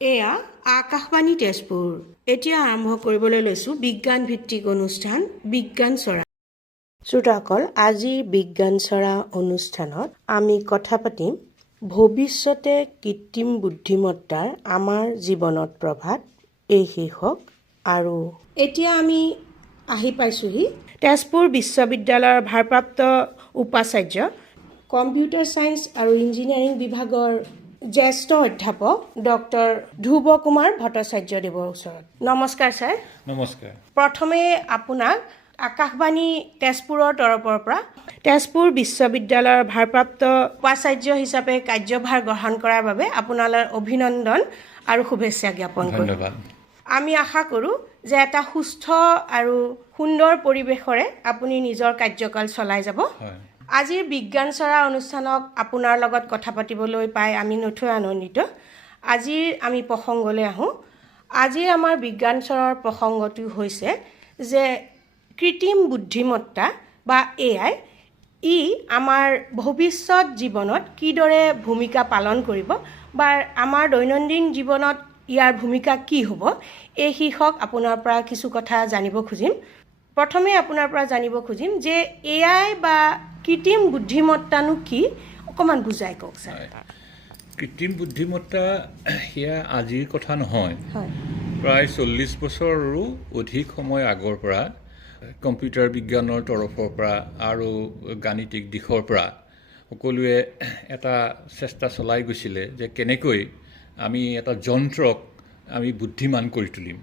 এয়া আকাশবাণী তেজপুৰ। এতিয়া আৰম্ভ কৰিবলৈ লৈছোঁ বিজ্ঞান ভিত্তিক অনুষ্ঠান বিজ্ঞান চৰা। শ্ৰোতাসকল, আজিৰ বিজ্ঞান চৰা অনুষ্ঠানত আমি কথা পাতিম ভৱিষ্যতে কৃত্ৰিম বুদ্ধিমত্তাৰ আমাৰ জীৱনত প্ৰভাৱ, এই শীৰ্ষক। আৰু এতিয়া আমি আহি পাইছোঁহি তেজপুৰ বিশ্ববিদ্যালয়ৰ ভাৰপ্ৰাপ্ত উপাচাৰ্য, কম্পিউটাৰ ছায়েন্স আৰু ইঞ্জিনিয়াৰিং বিভাগৰ জ্যেষ্ঠ অধ্যাপক ডক্টৰ ধ্ৰুৱ কুমাৰ ভট্টাচাৰ্যদেৱৰ ওচৰত। নমস্কাৰ ছাৰ। নমস্কাৰ। প্ৰথমে আপোনাক আকাশবাণী তেজপুৰৰ তৰফৰ পৰা তেজপুৰ বিশ্ববিদ্যালয়ৰ ভাৰপ্ৰাপ্ত উপাচাৰ্য হিচাপে কাৰ্যভাৰ গ্ৰহণ কৰাৰ বাবে আপোনালৈ অভিনন্দন আৰু শুভেচ্ছা জ্ঞাপন কৰোঁ। ধন্যবাদ। আমি আশা কৰোঁ যে এটা সুস্থ আৰু সুন্দৰ পৰিৱেশৰে আপুনি নিজৰ কাৰ্যকাল চলাই যাব। আজিৰ বিজ্ঞান চৰা অনুষ্ঠানক আপোনাৰ লগত কথা পাতিবলৈ পাই আমি নথৈ আনন্দিত। আজিৰ আমি প্ৰসংগলৈ আহোঁ। আজিৰ আমাৰ বিজ্ঞান চৰাৰ প্ৰসংগটো হৈছে যে কৃত্ৰিম বুদ্ধিমত্তা বা AI ই আমাৰ ভৱিষ্যত জীৱনত কিদৰে ভূমিকা পালন কৰিব বা আমাৰ দৈনন্দিন জীৱনত ইয়াৰ ভূমিকা কি হ'ব, এই শীৰ্ষক আপোনাৰ পৰা কিছু কথা জানিব খুজিম। প্ৰথমে আপোনাৰ পৰা জানিব খুজিম যে AI বা কৃত্ৰিম বুদ্ধিমত্তানো কি, অকণমান বুজাই কওক ছাৰ। কৃত্ৰিম বুদ্ধিমত্তা সেয়া আজিৰ কথা নহয়। হয়। প্ৰায় 40 বছৰৰো অধিক সময় আগৰ পৰা কম্পিউটাৰ বিজ্ঞানৰ তৰফৰ পৰা আৰু গাণিতিক দিশৰ পৰা সকলোৱে এটা চেষ্টা চলাই গৈছিলে যে কেনেকৈ আমি এটা যন্ত্ৰক আমি বুদ্ধিমান কৰি তুলিম,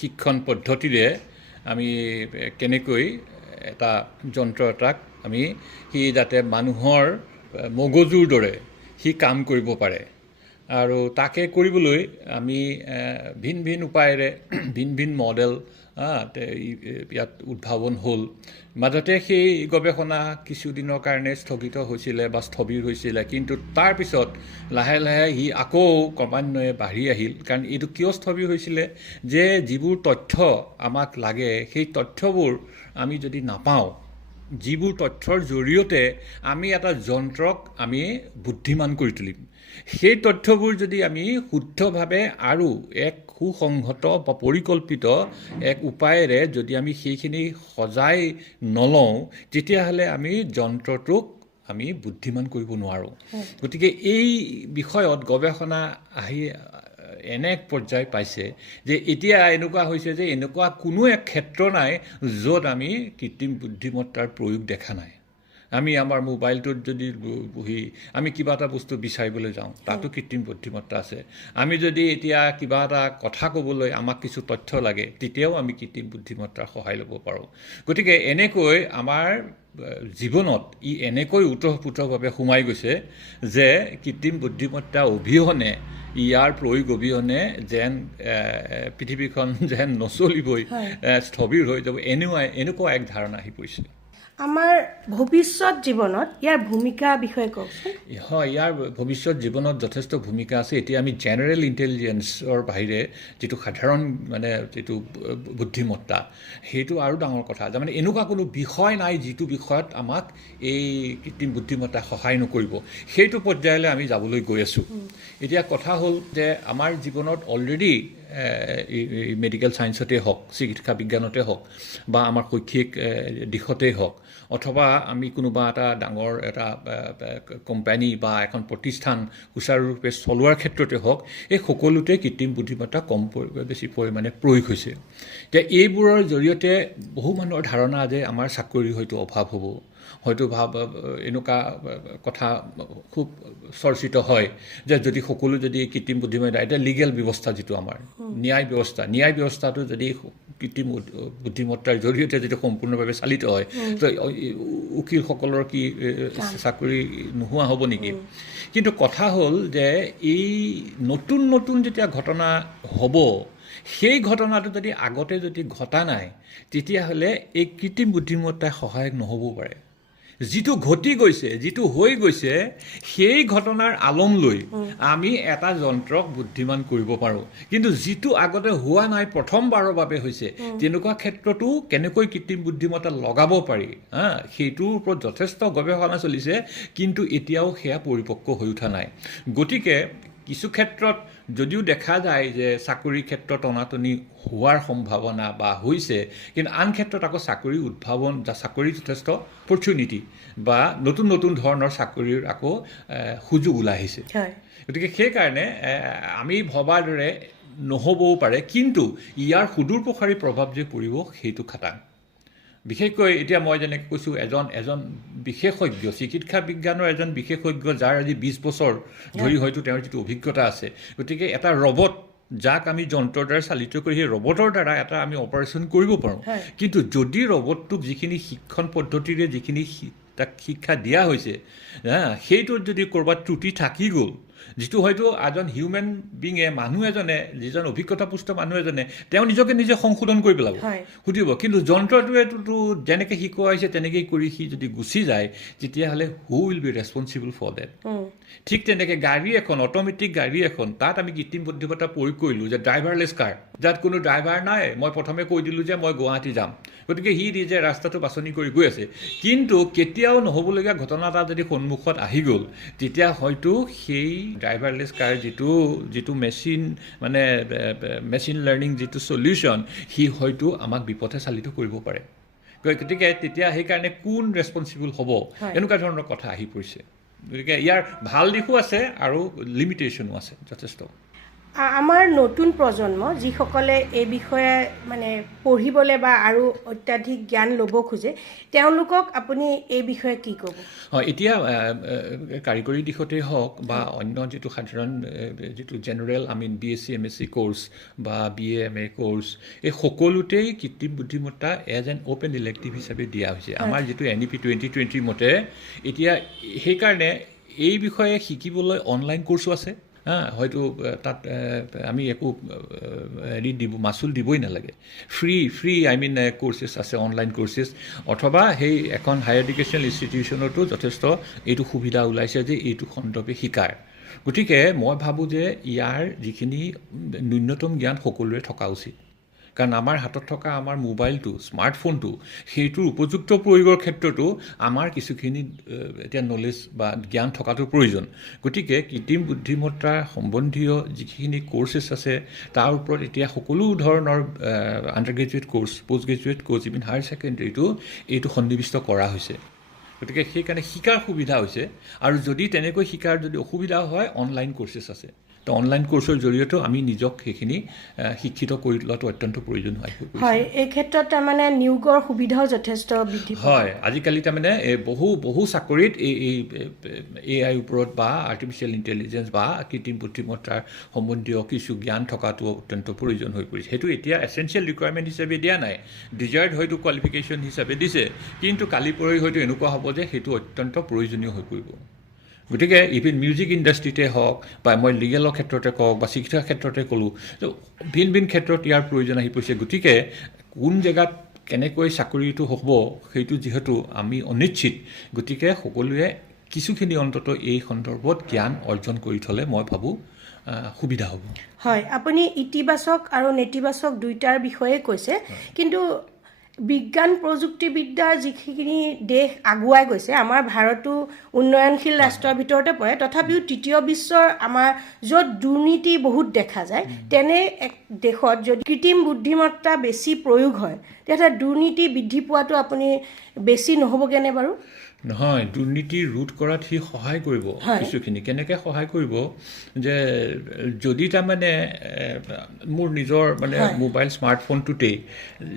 শিক্ষণ পদ্ধতিৰে আমি কেনেকৈ এটা যন্ত্ৰ এটাক আমি সি যাতে মানুহৰ মগজুৰ দৰে সি কাম কৰিব পাৰে। আৰু তাকে কৰিবলৈ আমি ভিন ভিন উপায়েৰে ভিন ভিন মডেল ইয়াত উদ্ভাৱন হ'ল। মাজতে সেই গৱেষণা কিছুদিনৰ কাৰণে স্থগিত হৈছিলে বা স্থবিৰ হৈছিলে, কিন্তু তাৰপিছত লাহে লাহে সি আকৌ ক্ৰমান্বয়ে বাঢ়ি আহিল। কাৰণ এইটো কিয় স্থবিৰ হৈছিলে, যে যিবোৰ তথ্য আমাক লাগে সেই তথ্যবোৰ আমি যদি নাপাওঁ, যিবোৰ তথ্যৰ জৰিয়তে আমি এটা যন্ত্ৰক আমি বুদ্ধিমান কৰি তুলিম, সেই তথ্যবোৰ যদি আমি শুদ্ধভাৱে আৰু এক সুসংহত বা পৰিকল্পিত এক উপায়েৰে যদি আমি সেইখিনি সজাই নলওঁ, তেতিয়াহ'লে আমি যন্ত্ৰটোক আমি বুদ্ধিমান কৰিব নোৱাৰোঁ। গতিকে এই বিষয়ত গৱেষণা আহি এনে এক পৰ্যায় পাইছে যে এতিয়া এনেকুৱা হৈছে যে এনেকুৱা কোনো এক ক্ষেত্ৰ নাই য'ত আমি কৃত্ৰিম বুদ্ধিমত্তাৰ প্ৰয়োগ দেখা নাই। আমি আমাৰ মোবাইলটোত যদি বহি আমি কিবা এটা বস্তু বিচাৰিবলৈ যাওঁ, তাতো কৃত্ৰিম বুদ্ধিমত্তা আছে। আমি যদি এতিয়া কিবা এটা কথা ক'বলৈ আমাক কিছু তথ্য লাগে, তেতিয়াও আমি কৃত্ৰিম বুদ্ধিমত্তাৰ সহায় ল'ব পাৰোঁ। গতিকে এনেকৈ আমাৰ জীৱনত ই এনেকৈ ওতঃপ্ৰোতভাৱে সোমাই গৈছে যে কৃত্ৰিম বুদ্ধিমত্তা অবিহনে, ইয়াৰ প্ৰয়োগ অবিহনে যেন পৃথিৱীখন যেন নচলিবই, স্থবিৰ হৈ যাব, এনেকুৱা এক ধাৰণা আহি পৰিছে। আমাৰ ভৱিষ্যত জীৱনত ইয়াৰ ভূমিকা বিষয়ে কওকচোন। হয়, ইয়াৰ ভৱিষ্যত জীৱনত যথেষ্ট ভূমিকা আছে। এতিয়া আমি জেনেৰেল ইণ্টেলিজেঞ্চৰ বাহিৰে যিটো সাধাৰণ যিটো বুদ্ধিমত্তা, সেইটো আৰু ডাঙৰ কথা। তাৰমানে এনেকুৱা কোনো বিষয় নাই যিটো বিষয়ত আমাক এই কৃত্ৰিম বুদ্ধিমত্তাই সহায় নকৰিব। সেইটো পৰ্যায়লৈ আমি যাবলৈ গৈ আছোঁ। এতিয়া কথা হ'ল যে আমাৰ জীৱনত অলৰেডি মেডিকেল ছায়েন্সতে হওক, চিকিৎসা বিজ্ঞানতে হওক বা আমাৰ শৈক্ষিক দিশতেই হওক, অথবা আমি কোনোবা এটা ডাঙৰ এটা কোম্পানী বা এখন প্ৰতিষ্ঠান সুচাৰুৰূপে চলোৱাৰ ক্ষেত্ৰতে হওক, এই সকলোতে কৃত্ৰিম বুদ্ধিমত্তা বেছি পৰিমাণে প্ৰয়োগ হৈছে। এতিয়া এইবোৰৰ জৰিয়তে বহু মানুহৰ ধাৰণা যে আমাৰ চাকৰি হয়তো অভাৱ হ'ব, হয়তো এনেকুৱা কথা খুব চৰ্চিত হয় যে যদি সকলো যদি কৃত্ৰিম বুদ্ধিমত্তা, এতিয়া লিগেল ব্যৱস্থা যিটো আমাৰ ন্যায় ব্যৱস্থাটো যদি কৃত্ৰিম বুদ্ধিমত্তাৰ জৰিয়তে যদি সম্পূৰ্ণভাৱে চালিত হয়, তো উকিলসকলৰ কি চাকৰি নোহোৱা হ'ব নেকি? কিন্তু কথা হ'ল যে এই নতুন নতুন যেতিয়া ঘটনা হ'ব, সেই ঘটনাটো যদি আগতে যদি ঘটা নাই, তেতিয়াহ'লে এই কৃত্ৰিম বুদ্ধিমত্তাই সহায়ক নহ'বও পাৰে। যিটো ঘটি গৈছে, যিটো হৈ গৈছে, সেই ঘটনাৰ আলম লৈ আমি এটা যন্ত্ৰক বুদ্ধিমান কৰিব পাৰোঁ। কিন্তু যিটো আগতে হোৱা নাই, প্ৰথমবাৰৰ বাবে হৈছে, তেনেকুৱা ক্ষেত্ৰতো কেনেকৈ কৃত্ৰিম বুদ্ধিমত্তা লগাব পাৰি, সেইটোৰ ওপৰত যথেষ্ট গৱেষণা চলিছে, কিন্তু এতিয়াও সেয়া পৰিপক্ক হৈ উঠা নাই। গতিকে কিছু ক্ষেত্ৰত যদিও দেখা যায় যে চাকৰিৰ ক্ষেত্ৰত অনাটনি হোৱাৰ সম্ভাৱনা বা হৈছে, কিন্তু আন ক্ষেত্ৰত আকৌ চাকৰি উদ্ভাৱন বা চাকৰিৰ যথেষ্ট অপৰচুনিটি বা নতুন নতুন ধৰণৰ চাকৰিৰ আকৌ সুযোগ ওলাই আহিছে। গতিকে সেইকাৰণে আমি ভবাৰ দৰে নহ'বও পাৰে, কিন্তু ইয়াৰ সুদূৰ প্ৰসাৰী প্ৰভাৱ যে পৰিব সেইটো খাটাং। বিশেষকৈ এতিয়া মই যেনেকৈ কৈছোঁ, এজন বিশেষজ্ঞ, চিকিৎসা বিজ্ঞানৰ এজন বিশেষজ্ঞ যাৰ আজি 20 বছৰ ধৰি হয়তো তেওঁৰ যিটো অভিজ্ঞতা আছে, গতিকে এটা ৰবট যাক আমি যন্ত্ৰৰ দ্বাৰা চালিত কৰি সেই ৰবটৰ দ্বাৰা এটা আমি অপাৰেশ্যন কৰিব পাৰোঁ, কিন্তু যদি ৰবটটোক যিখিনি শিক্ষণ পদ্ধতিৰে যিখিনি তাক শিক্ষা দিয়া হৈছে, সেইটোত যদি ক'ৰবাত ত্ৰুটি থাকি গ'ল, যিটো হয়তো এজন হিউমেন বিঙে, মানুহ এজনে, যিজন অভিজ্ঞতাপুষ্ট মানুহ এজনে তেওঁ নিজকে নিজে সংশোধন কৰি পেলাব, সুধিব। কিন্তু যন্ত্ৰটোৱেতো যেনেকৈ শিকোৱা হৈছে তেনেকেই কৰি সি যদি গুচি যায়, তেতিয়াহ'লে who will be responsible for that. ঠিক তেনেকৈ গাড়ী এখন, অট'মেটিক গাড়ী এখন, তাত আমি কৃত্ৰিম বুদ্ধিমত্তা প্ৰয়োগ কৰিলোঁ যে ড্ৰাইভাৰলেছ কাৰ, যাত কোনো ড্ৰাইভাৰ নাই, মই প্ৰথমে কৈ দিলোঁ যে মই গুৱাহাটী যাম, গতিকে সি নিজে ৰাস্তাটো বাছনি কৰি গৈ আছে। কিন্তু কেতিয়াও নহ'বলগীয়া ঘটনা এটা যদি সন্মুখত আহি গ'ল, তেতিয়া হয়তো সেই ড্ৰাইভাৰলেছ কাৰ যিটো মেচিন, মানে মেচিন লাৰ্ণিং যিটো চলিউশ্যন, সি হয়তো আমাক বিপথে চালিত কৰিব পাৰে। গতিকে তেতিয়া সেইকাৰণে কোন ৰেছপনচিবল হ'ব, এনেকুৱা ধৰণৰ কথা আহি পৰিছে। গতিকে ইয়াৰ ভাল দিশো আছে আৰু লিমিটেশ্যনো আছে যথেষ্ট। আমাৰ নতুন প্ৰজন্ম যিসকলে এই বিষয়ে মানে পঢ়িবলৈ বা আৰু অত্যাধিক জ্ঞান ল'ব খোজে, তেওঁলোকক আপুনি এই বিষয়ে কি ক'ব? হয়, এতিয়া কাৰিকৰী দিশতেই হওক বা অন্য যিটো সাধাৰণ যিটো জেনেৰেল BSc MSc কোৰ্চ বা BA MA কোৰ্চ, এই সকলোতেই কৃত্ৰিম বুদ্ধিমত্তা এজ এন অ'পেন ইলেক্টিভ হিচাপে দিয়া হৈছে। আমাৰ যিটো NEP 2020 মতে এতিয়া সেইকাৰণে এই বিষয়ে শিকিবলৈ অনলাইন কোৰ্চো আছে। হয়তো তাত আমি একো মাচুল দিবই নালাগে, ফ্ৰী কোৰ্চেছ আছে, অনলাইন কোৰ্চেছ। অথবা সেই এখন হায়াৰ এডুকেশ্যনেল ইনষ্টিটিউশ্যনতো যথেষ্ট এইটো সুবিধা ওলাইছে যে এইটো খণ্ডকে শিকায়। গতিকে মই ভাবোঁ যে ইয়াৰ যিখিনি ন্যূনতম জ্ঞান সকলোৰে থকা উচিত, কাৰণ আমাৰ হাতত থকা আমাৰ মোবাইলটো, স্মাৰ্টফোনটো, সেইটোৰ উপযুক্ত প্ৰয়োগৰ ক্ষেত্ৰতো আমাৰ কিছুখিনি এতিয়া নলেজ বা জ্ঞান থকাটো প্ৰয়োজন। গতিকে কৃত্ৰিম বুদ্ধিমত্তা সম্বন্ধীয় যিখিনি কোৰ্চেছ আছে তাৰ ওপৰত এতিয়া সকলো ধৰণৰ undergraduate course, postgraduate course, even higher ছেকেণ্ডেৰীটো এইটো সন্নিৱিষ্ট কৰা হৈছে। গতিকে সেইকাৰণে শিকাৰ সুবিধা হৈছে। আৰু যদি তেনেকৈ শিকাৰ যদি অসুবিধা হয়, অনলাইন কোৰ্চেছ আছে। তো অনলাইন কোৰ্চৰ জৰিয়তেও আমি নিজক সেইখিনি শিক্ষিত কৰি লোৱাটো অত্যন্ত প্ৰয়োজন হয়। এই ক্ষেত্ৰত তাৰমানে নিয়োগৰ সুবিধাও যথেষ্ট বৃদ্ধি হয়। আজিকালি তাৰমানে বহু চাকৰিত এই AI ওপৰত বা আৰ্টিফিচিয়েল ইণ্টেলিজেঞ্চ বা কৃত্ৰিম বুদ্ধিমত্তাৰ সম্বন্ধীয় কিছু জ্ঞান থকাটো অত্যন্ত প্ৰয়োজন হৈ পৰিছে। সেইটো এতিয়া এছেঞ্চিয়েল ৰিকুৱাৰমেণ্ট হিচাপে দিয়া নাই, ডিজায়াৰ্ড হয়তো কোৱালিফিকেশ্যন হিচাপে দিছে, কিন্তু কালি পৰহি হয়তো এনেকুৱা হ'ব যে সেইটো অত্যন্ত প্ৰয়োজনীয় হৈ পৰিব। গতিকে ইভিন মিউজিক ইণ্ডাষ্ট্ৰিতে হওক বা মই লিগেলৰ ক্ষেত্ৰতে কওক বা চিকিৎসা ক্ষেত্ৰতে ক'লোঁ, ভিন ভিন ক্ষেত্ৰত ইয়াৰ প্ৰয়োজন আহি পৰিছে। গতিকে কোন জেগাত কেনেকৈ চাকৰিটো হ'ব সেইটো যিহেতু আমি অনিশ্চিত, গতিকে সকলোৱে কিছুখিনি অন্তত এই সন্দৰ্ভত জ্ঞান অৰ্জন কৰি থ'লে মই ভাবোঁ সুবিধা হ'ব। হয়, আপুনি ইতিবাচক আৰু নেতিবাচক দুইটাৰ বিষয়ে কৈছে, কিন্তু বিজ্ঞান প্ৰযুক্তিবিদ্যাৰ যিখিনি দেশ আগুৱাই গৈছে, আমাৰ ভাৰতো উন্নয়নশীল ৰাষ্ট্ৰৰ ভিতৰতে পৰে, তথাপিও তৃতীয় বিশ্বৰ আমাৰ য'ত দুৰ্নীতি বহুত দেখা যায়, তেনে এক দেশত যদি কৃত্ৰিম বুদ্ধিমত্তা বেছি প্ৰয়োগ হয়, তেতিয়াহ'লে দুৰ্নীতি বৃদ্ধি পোৱাটো আপুনি বেছি নহ'বগৈনে বাৰু? নহয়, দুৰ্নীতি ৰোধ কৰাত সি সহায় কৰিব কিছুখিনি। কেনেকৈ সহায় কৰিব যে যদি তাৰমানে মোৰ নিজৰ মোবাইল স্মাৰ্টফোনটোতেই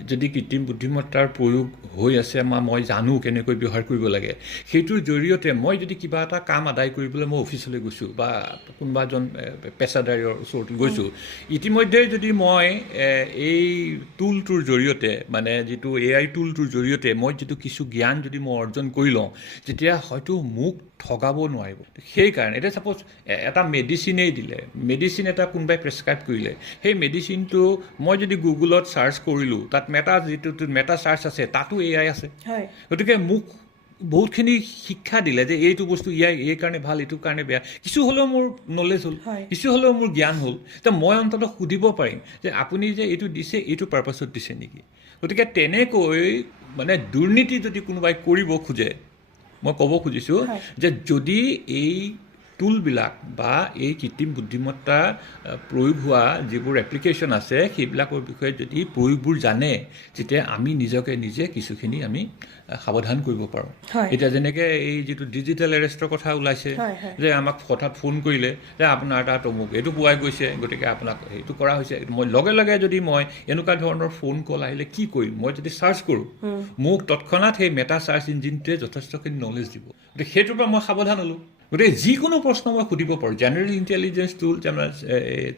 যদি কৃত্ৰিম বুদ্ধিমত্তাৰ প্ৰয়োগ হৈ আছে, মই জানো কেনেকৈ ব্যৱহাৰ কৰিব লাগে, সেইটোৰ জৰিয়তে মই যদি কিবা এটা কাম আদায় কৰিবলৈ মই অফিচলৈ গৈছোঁ বা কোনোবা এজন পেছাদাৰীৰ ওচৰত গৈছোঁ, ইতিমধ্যে যদি মই এই টুলটোৰ জৰিয়তে যিটো AI টুলটোৰ জৰিয়তে মই যিটো কিছু জ্ঞান যদি মই অৰ্জন কৰি লওঁ, তেতিয়া হয়তো মোক ঠগাব নোৱাৰিব। সেইকাৰণে এতিয়া ছাপ'জ এটা মেডিচিনেই দিলে, মেডিচিন এটা কোনোবাই প্ৰেছক্ৰাইব কৰিলে, সেই মেডিচিনটো মই যদি গুগলত ছাৰ্চ কৰিলোঁ, তাত মেটা ছাৰ্চ আছে, তাতো AI আছে। গতিকে মোক বহুতখিনি শিক্ষা দিলে যে এইটো বস্তু এই কাৰণে ভাল, এইটো কাৰণে বেয়া, কিছু হ'লেও মোৰ নলেজ হ'ল, কিছু হ'লেও মোৰ জ্ঞান হ'ল। তো মই অন্ততঃ সুধিব পাৰিম যে আপুনি যে এইটো দিছে, এইটো পাৰ্পাছত দিছে নেকি। গতিকে তেনেকৈ দুৰ্নীতি যদি কোনোবাই কৰিব খোজে, মই ক'ব খুজিছোঁ যে যদি এই টুলবিলাক বা এই কৃত্ৰিম বুদ্ধিমত্তা প্ৰয়োগ হোৱা যিবোৰ এপ্লিকেশ্যন আছে সেইবিলাকৰ বিষয়ে যদি প্ৰয়োগবোৰ জানে তেতিয়া আমি নিজকে নিজে কিছুখিনি আমি সাৱধান কৰিব পাৰোঁ। এতিয়া যেনেকৈ এই যিটো ডিজিটেল এৰেষ্টৰ কথা ওলাইছে যে আমাক হঠাৎ ফোন কৰিলে যে আপোনাৰ তাত অমুক এইটো পোৱাই গৈছে, গতিকে আপোনাক সেইটো কৰা হৈছে, মই লগে লগে যদি মই এনেকুৱা ধৰণৰ ফোন কল আহিলে কি কৰিম, মই যদি চাৰ্চ কৰোঁ মোক তৎক্ষণাত সেই মেটা চাৰ্চ ইঞ্জিনটোৱে যথেষ্টখিনি নলেজ দিব, গতিকে সেইটোৰ পৰা মই সাৱধান হ'লোঁ। গতিকে যিকোনো প্ৰশ্ন মই সুধিব পাৰোঁ। জেনেৰেল ইণ্টেলিজেঞ্চ টুল যেনে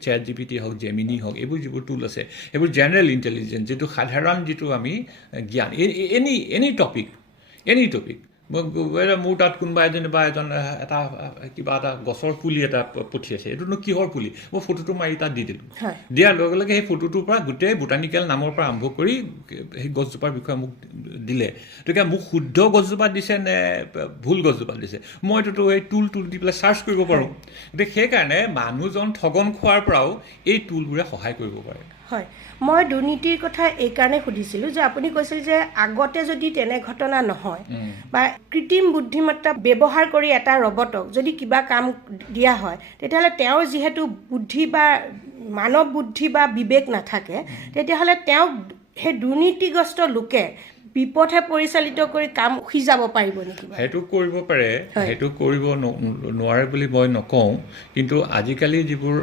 চেট জিপিটি হওক, জেমিনি হওক, এইবোৰ যিবোৰ টুল আছে এইবোৰ জেনেৰেল ইণ্টেলিজেঞ্চ, যিটো সাধাৰণ যিটো আমি জ্ঞান, এনি টপিক মোৰ তাত কোনোবা এজন এটা কিবা এটা গছৰ পুলি এটা পঠিয়াইছে, এইটোনো কিহৰ পুলি, মই ফটোটো মাৰি তাত দি দিলোঁ। দিয়াৰ লগে লগে সেই ফটোটোৰ পৰা গোটেই বুটানিকেল নামৰ পৰা আৰম্ভ কৰি সেই গছজোপাৰ বিষয়ে মোক দিলে। গতিকে মোক শুদ্ধ গছজোপা দিছে নে ভুল গছজোপা দিছে মইটোতো এই টুল দি পেলাই চাৰ্চ কৰিব পাৰোঁ। গতিকে সেইকাৰণে মানুহজন ঠগন খোৱাৰ পৰাও এই টুলবোৰে সহায় কৰিব পাৰে। হয়, মই দুৰ্নীতিৰ কথা এইকাৰণে সুধিছিলোঁ যে আপুনি কৈছিল যে আগতে যদি তেনে ঘটনা নহয় বা কৃত্ৰিম বুদ্ধিমত্তা ব্যৱহাৰ কৰি এটা ৰবটক যদি কিবা কাম দিয়া হয় তেতিয়াহ'লে তেওঁৰ যিহেতু বুদ্ধি বা মানৱ বুদ্ধি বা বিবেক নাথাকে, তেতিয়াহ'লে তেওঁক সেই দুৰ্নীতিগ্ৰস্ত লোকে বিপথে পৰিচালিত কৰি কাম সিজাব পাৰিব নেকি? সেইটো কৰিব পাৰে, সেইটো কৰিব নোৱাৰে বুলি মই নকওঁ, কিন্তু আজিকালি যিবোৰ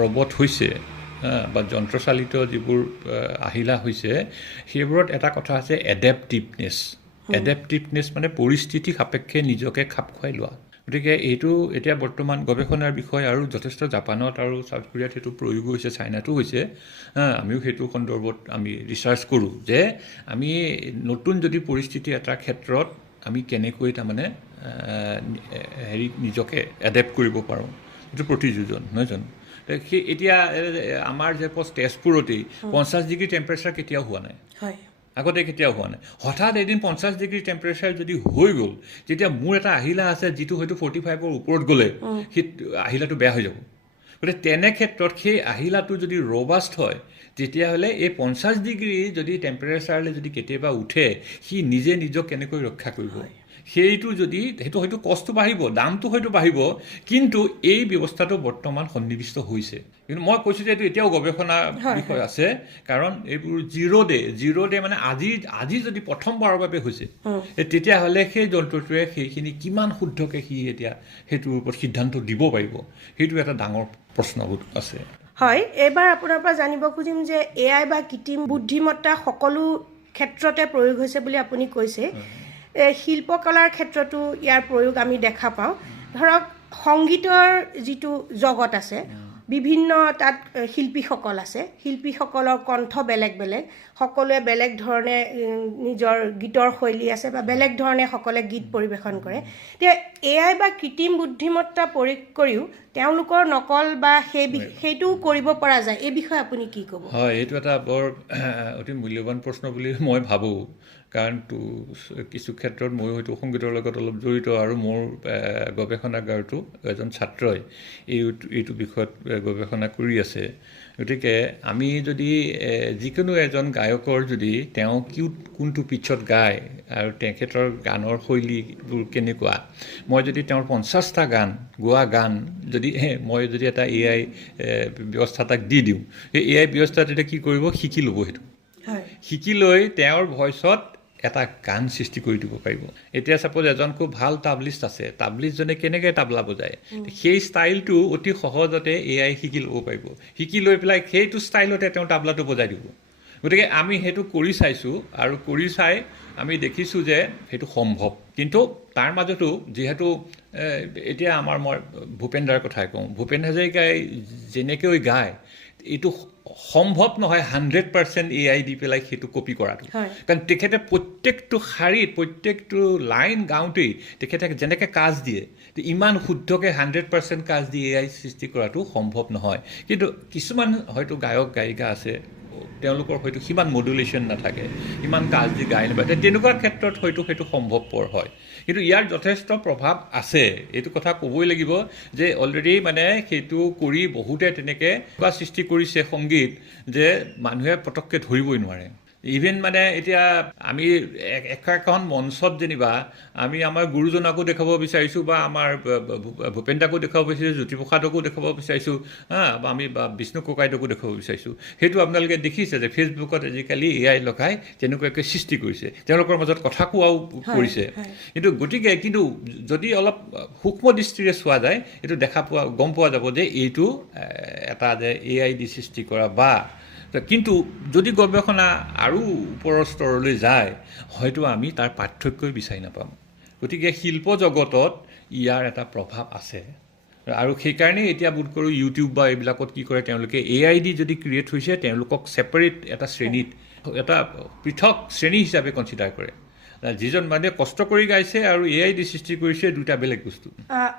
ৰবট হৈছে বা যন্ত্ৰচালিত যিবোৰ আহিলা হৈছে সেইবোৰত এটা কথা আছে এডেপ্টিভনেছ মানে পৰিস্থিতি সাপেক্ষে নিজকে খাপ খুৱাই লোৱা। গতিকে এইটো এতিয়া বৰ্তমান গৱেষণাৰ বিষয় আৰু যথেষ্ট জাপানত আৰু চাউথ কোৰিয়াত সেইটো প্ৰয়োগ হৈছে, চাইনাতো হৈছে। আমিও সেইটো সন্দৰ্ভত আমি ৰিচাৰ্চ কৰোঁ যে আমি নতুন যদি পৰিস্থিতি এটাৰ ক্ষেত্ৰত আমি কেনেকৈ তাৰমানে নিজকে এডেপ্ট কৰিব পাৰোঁ, সেইটো প্ৰতিযোজন নহয় জানো? সেই এতিয়া আমাৰ যে তেজপুৰতেই 50 ডিগ্ৰী টেম্পাৰেচাৰ কেতিয়াও হোৱা নাই, আগতে কেতিয়াও হোৱা নাই। হঠাৎ এদিন 50 ডিগ্ৰী টেম্পাৰেচাৰ যদি হৈ গ'ল, তেতিয়া মোৰ এটা আহিলা আছে যিটো হয়তো 45ৰ ওপৰত গ'লে সেই আহিলাটো বেয়া হৈ যাব। গতিকে তেনে ক্ষেত্ৰত সেই আহিলাটো যদি ৰবাষ্ট হয় তেতিয়াহ'লে এই 50 ডিগ্ৰী যদি টেম্পাৰেচাৰলৈ যদি কেতিয়াবা উঠে সি নিজে নিজক কেনেকৈ ৰক্ষা কৰিব, সেইটো হয়তো কষ্ট বাঢ়িব, দামটো হয়তো বাঢ়িব, কিন্তু এই ব্যৱস্থাটো বৰ্তমান সন্নিৱিষ্ট হৈছে। কিন্তু মই কৈছোঁ যে এইটো এতিয়াও গৱেষণা বিষয় আছে, কাৰণ এইবোৰ জিৰ' ডে মানে আজি যদি প্ৰথমবাৰৰ বাবে হৈছে তেতিয়াহ'লে সেই যন্ত্ৰটোৱে সেইখিনি কিমান শুদ্ধকৈ সি এতিয়া সেইটোৰ ওপৰত সিদ্ধান্ত দিব পাৰিব, সেইটো এটা ডাঙৰ প্ৰশ্নবোধ আছে। হয়, এইবাৰ আপোনাৰ পৰা জানিব খুজিম যে AI বা কৃত্ৰিম বুদ্ধিমত্তা সকলো ক্ষেত্ৰতে প্ৰয়োগ হৈছে বুলি আপুনি কৈছে। শিল্পকলাৰ ক্ষেত্ৰতো ইয়াৰ প্ৰয়োগ আমি দেখা পাওঁ। ধৰক সংগীতৰ যিটো জগত আছে, বিভিন্ন তাত শিল্পীসকল আছে, শিল্পীসকলৰ কণ্ঠ বেলেগ বেলেগ, সকলোৱে বেলেগ ধৰণে নিজৰ গীতৰ শৈলী আছে বা বেলেগ ধৰণে সকলোৱে গীত পৰিৱেশন কৰে। এতিয়া AI বা কৃত্ৰিম বুদ্ধিমত্তা প্ৰয়োগ কৰিও তেওঁলোকৰ নকল বা সেইটোও কৰিব পৰা যায়, এই বিষয়ে আপুনি কি ক'ব? হয়, এইটো এটা বৰ অতি মূল্যৱান প্ৰশ্ন বুলি মই ভাবোঁ, কাৰণ কিছু ক্ষেত্ৰত মই হয়তো সংগীতৰ লগত অলপ জড়িত আৰু মোৰ গৱেষণাগাৰটো এজন ছাত্ৰই এইটো বিষয়ত গৱেষণা কৰি আছে। গতিকে আমি যদি যিকোনো এজন গায়কৰ যদি তেওঁ কোনটো পিছত গায় আৰু তেখেতৰ গানৰ শৈলীবোৰ কেনেকুৱা, মই যদি তেওঁৰ 50টা গান মই যদি এটা AI ব্যৱস্থা তাক দি দিওঁ, সেই AI ব্যৱস্থা তেতিয়া কি কৰিব, শিকি ল'ব, সেইটো শিকি লৈ তেওঁৰ ভইচত এটা গান সৃষ্টি কৰি দিব পাৰিব। এতিয়া চাপ'জ এজন খুব ভাল তাবলিষ্ট আছে, তাবলিষ্টজনে কেনেকৈ তাবলা বজায় সেই ষ্টাইলটো অতি সহজতে AI শিকি ল'ব পাৰিব, শিকি লৈ পেলাই সেইটো ষ্টাইলতে তেওঁ তাবলাটো বজাই দিব। গতিকে আমি সেইটো কৰি চাইছোঁ আৰু কৰি চাই আমি দেখিছোঁ যে সেইটো সম্ভৱ। কিন্তু তাৰ মাজতো যিহেতু এতিয়া মই ভূপেন দাৰ কথাই কওঁ, ভূপেন হাজৰিকাই যেনেকৈ গায় এইটো সম্ভৱ নহয় 100% AI দি পেলাই সেইটো কপি কৰাটো, কাৰণ তেখেতে প্ৰত্যেকটো শাৰীত প্ৰত্যেকটো লাইন গাওঁতেই তেখেতে যেনেকৈ কাজ দিয়ে ইমান শুদ্ধকৈ 100% কাজ দি AI সৃষ্টি কৰাটো সম্ভৱ নহয়। কিন্তু কিছুমান হয়তো গায়ক গায়িকা আছে তেওঁলোকৰ হয়তো সিমান মডুলেশ্যন নাথাকে, ইমান কাজ দি গাই নাপায়, তেনেকুৱা ক্ষেত্ৰত হয়তো সেইটো সম্ভৱপৰ হয়। কিন্তু ইয়াৰ যথেষ্ট প্ৰভাৱ আছে, এইটো কথা ক'বই লাগিব যে অলৰেডি মানে সেইটো কৰি বহুতে তেনেকৈ সৃষ্টি কৰিছে সংগীত যে মানুহে পটককৈ ধৰিবই নোৱাৰে। ইভেন মানে এতিয়া আমি এখন মঞ্চত যেনিবা আমি আমাৰ গুৰুজনাকো দেখাব বিচাৰিছোঁ বা আমাৰ ভূপেনদাকো দেখাব বিচাৰিছোঁ, জ্যোতিপ্ৰসাদকো দেখাব বিচাৰিছোঁ, বা আমি বিষ্ণু ককাইদেউকো দেখাব বিচাৰিছোঁ। সেইটো আপোনালোকে দেখিছে যে ফেচবুকত আজিকালি AI লগাই তেনেকুৱাকৈ সৃষ্টি কৰিছে, তেওঁলোকৰ মাজত কথা কোৱাও কৰিছে। কিন্তু গতিকে কিন্তু যদি অলপ সূক্ষ্ম দৃষ্টিৰে চোৱা যায় এইটো গম পোৱা যাব যে এইটো এটা যে AI দি সৃষ্টি কৰা বা কিন্তু যদি গৱেষণা আৰু ওপৰৰ স্তৰলৈ যায় হয়তো আমি তাৰ পাৰ্থক্যই বিচাৰি নাপাম। গতিকে শিল্প জগতত ইয়াৰ এটা প্ৰভাৱ আছে আৰু সেইকাৰণে এতিয়া বোধ কৰোঁ ইউটিউব বা এইবিলাকত কি কৰে তেওঁলোকে AI দি যদি ক্ৰিয়েট হৈছে তেওঁলোকক ছেপাৰেট এটা শ্ৰেণীত এটা পৃথক শ্ৰেণী হিচাপে কনচিডাৰ কৰে। যিজন মানুহে কষ্ট কৰি গাইছে আৰু AI দি সৃষ্টি কৰিছে দুটা বেলেগ বস্তু।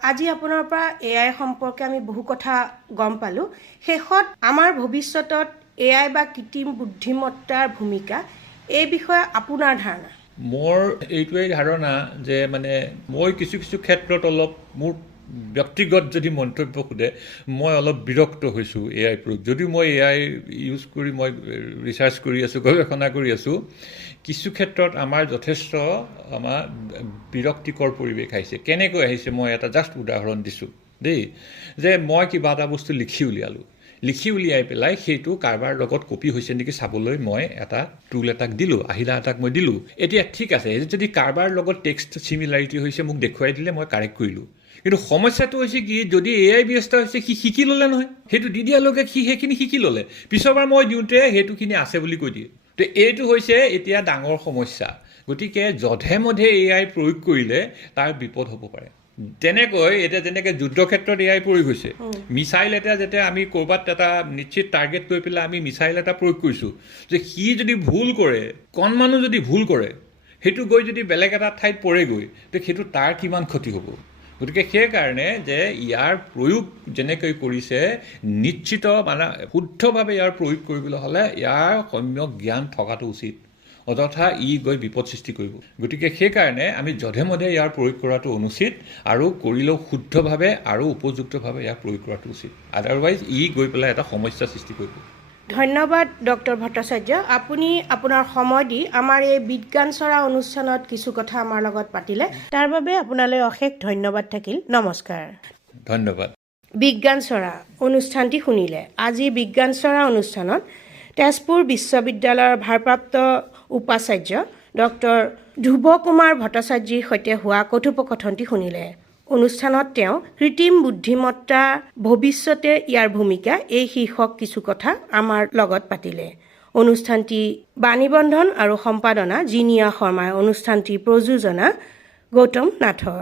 আজি আপোনাৰ পৰা AI সম্পৰ্কে আমি বহু কথা গম পালোঁ। শেষত আমাৰ ভৱিষ্যতত AI বা কৃত্ৰিম বুদ্ধিমত্তাৰ ভূমিকা এই বিষয়ে আপোনাৰ ধাৰণা? মোৰ এইটোৱেই ধাৰণা যে মানে মই কিছু ক্ষেত্ৰত অলপ মোৰ ব্যক্তিগত যদি মন্তব্য সোধে মই অলপ বিৰক্ত হৈছোঁ AI প্ৰয়োগ। যদিও মই AI ইউজ কৰি মই ৰিচাৰ্চ কৰি আছোঁ, গৱেষণা কৰি আছোঁ, কিছু ক্ষেত্ৰত আমাৰ যথেষ্ট আমাৰ বিৰক্তিকৰ পৰিৱেশ আহিছে। কেনেকৈ আহিছে মই এটা জাষ্ট উদাহৰণ দিছোঁ দেই, যে মই কিবা এটা বস্তু লিখি উলিয়াই পেলাই সেইটো কাৰোবাৰ লগত কপি হৈছে নেকি চাবলৈ মই এটা টুল এটাক দিলোঁ, আহিলা এটাক মই দিলোঁ। এতিয়া ঠিক আছে, যদি কাৰোবাৰ লগত টেক্সট চিমিলাৰিটি হৈছে মোক দেখুৱাই দিলে মই কাৰেক্ট কৰিলোঁ। কিন্তু সমস্যাটো হৈছে কি, যদি AI ব্যস্ত হৈছে সি শিকি ল'লে নহয়, সেইটো দি দিয়ালৈকে সি সেইখিনি শিকি ল'লে, পিছৰবাৰ মই দিওঁতে সেইটোখিনি আছে বুলি কৈ দিয়ে। তো এইটো হৈছে এতিয়া ডাঙৰ সমস্যা। গতিকে যধে মধে AI প্ৰয়োগ কৰিলে তাৰ বিপদ হ'ব পাৰে। তেনেকৈ এতিয়া যেনেকৈ যুদ্ধক্ষেত্ৰত AI প্ৰয়োগ হৈছে, মিছাইল এটা যেতিয়া আমি ক'ৰবাত এটা নিশ্চিত টাৰ্গেট কৰি পেলাই আমি মিছাইল এটা প্ৰয়োগ কৰিছোঁ, যে সি যদি ভুল কৰে, কণমানো যদি ভুল কৰে, সেইটো গৈ যদি বেলেগ এটা ঠাইত পৰেগৈ, তো সেইটো তাৰ কিমান ক্ষতি হ'ব। গতিকে সেইকাৰণে যে ইয়াৰ প্ৰয়োগ যেনেকৈ কৰিছে নিশ্চিত মানে শুদ্ধভাৱে ইয়াৰ প্ৰয়োগ কৰিবলৈ হ'লে ইয়াৰ সম্যক জ্ঞান থকাটো উচিত, অযথা ই গৈ বিপদ সৃষ্টি কৰিব। গতিকে সেইকাৰণে আমি যধে মধে ইয়াৰ প্ৰয়োগ কৰাটো অনুচিত আৰু কৰিলেও শুদ্ধভাৱে আৰু উপযুক্তভাৱে ইয়াৰ প্ৰয়োগ কৰাটো উচিত। আদাৰৱাইজ ই গৈ পেলাই এটা সমস্যা সৃষ্টি কৰিব। ধন্যবাদ ডক্টৰ ভট্টাচাৰ্য, আপুনি আপোনাৰ সময় দি আমাৰ এই বিজ্ঞান চৰা অনুষ্ঠানত কিছু কথা আমাৰ লগত পাতিলে, তাৰ বাবে আপোনালৈ অশেষ ধন্যবাদ থাকিল। নমস্কাৰ। ধন্যবাদ। বিজ্ঞান চৰা অনুষ্ঠানটি শুনিলে। আজি বিজ্ঞান চৰা অনুষ্ঠানত তেজপুৰ বিশ্ববিদ্যালয়ৰ ভাৰপ্ৰাপ্ত উপাচাৰ্য ডক্টৰ ধ্ৰুৱ কুমাৰ ভট্টাচাৰ্যৰ সৈতে হোৱা কথোপকথনটি শুনিলে। অনুষ্ঠানত তেওঁ কৃত্ৰিম বুদ্ধিমত্তা ভৱিষ্যতে ইয়াৰ ভূমিকা এই শীৰ্ষক কিছু কথা আমাৰ লগত পাতিলে। অনুষ্ঠানটি বাণীবন্ধন আৰু সম্পাদনা জিনিয়া শৰ্মাই, অনুষ্ঠানটি প্ৰযোজনা গৌতম নাথৰ।